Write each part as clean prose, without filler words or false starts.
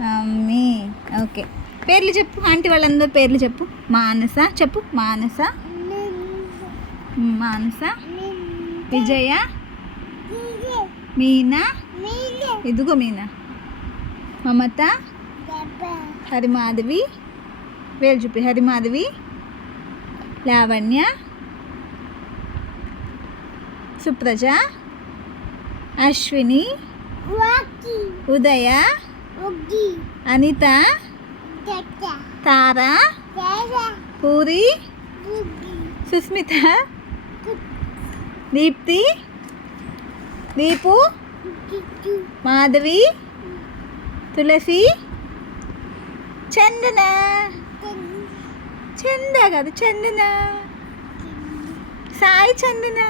Mummy. Okay, పేర్లు చెప్పు. Aunty వాళ్ళందరూ పేర్లు చెప్పు. మానస చెప్పు. మానస, మానస, విజయ, మీనా, ఇదిగో మీనా, మమత, హరిమాధవి, వేలు చూపి. హరిమాధవి, లావణ్య, సుప్రజ, అశ్విని, ఉదయ, అనిత, తార, పూరి, సుస్మిత, దీప్తి, దీపు, మాధవి, తులసి, చందన. చంద కాదు, చందన. సాయి చందన.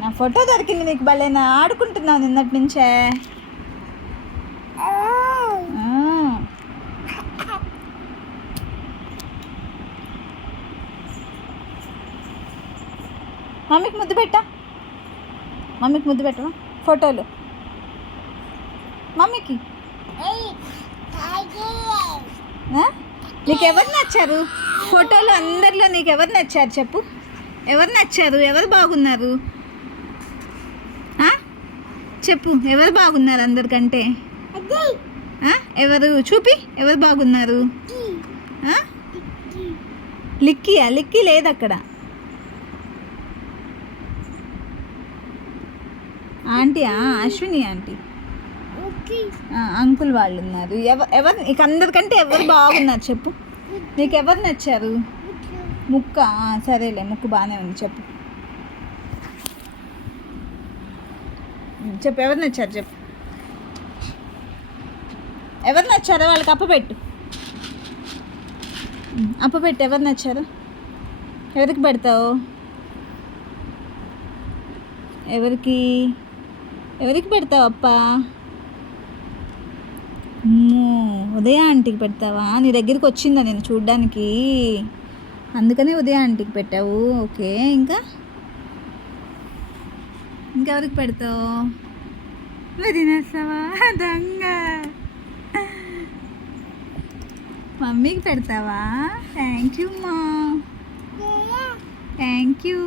నా ఫోటో దొరికింది నీకు. భలేనా ఆడుకుంటున్నావు నిన్నటి నుంచే. మమ్మీకి ముద్దు పెట్టా. మమ్మీకి ముద్దు పెట్టవా ఫోటోలు? మమ్మీకి. నీకు ఎవరు నచ్చారు ఫోటోలు? అందరిలో నీకు ఎవరు నచ్చారు చెప్పు. ఎవరు నచ్చారు? ఎవరు బాగున్నారు చెప్పు. ఎవరు బాగున్నారు అందరికంటే? ఎవరు చూపి. ఎవరు బాగున్నారు? లిక్కీయా? లిక్కీ లేదు అక్కడ. ఆంటీ, అశ్విని ఆంటీ, అంకుల్ వాళ్ళు ఉన్నారు. ఎవరు నీకు అందరికంటే ఎవరు బాగున్నారు చెప్పు. నీకు ఎవరు నచ్చారు? ముక్క. సరేలే, ముక్కు బాగానే ఉంది. చెప్పు చెప్పు. ఎవరు నచ్చారు చెప్పు. ఎవరు నచ్చారో వాళ్ళకి అప్పపెట్టు. అప్పపెట్టు. ఎవరు నచ్చారు? ఎవరికి పెడతావు? ఎవరికి పెడతావు అప్ప? ఉదయ ఆంటీకి పెడతావా? నీ దగ్గరికి వచ్చిందా నేను చూడ్డానికి? అందుకనే ఉదయ ఆంటీకి పెట్టావు. ఓకే, ఇంకెవరికి పెడతావు? తినేస్తావా దొంగ? మమ్మీకి పెడతావా? థ్యాంక్ యూ మా. Thank you.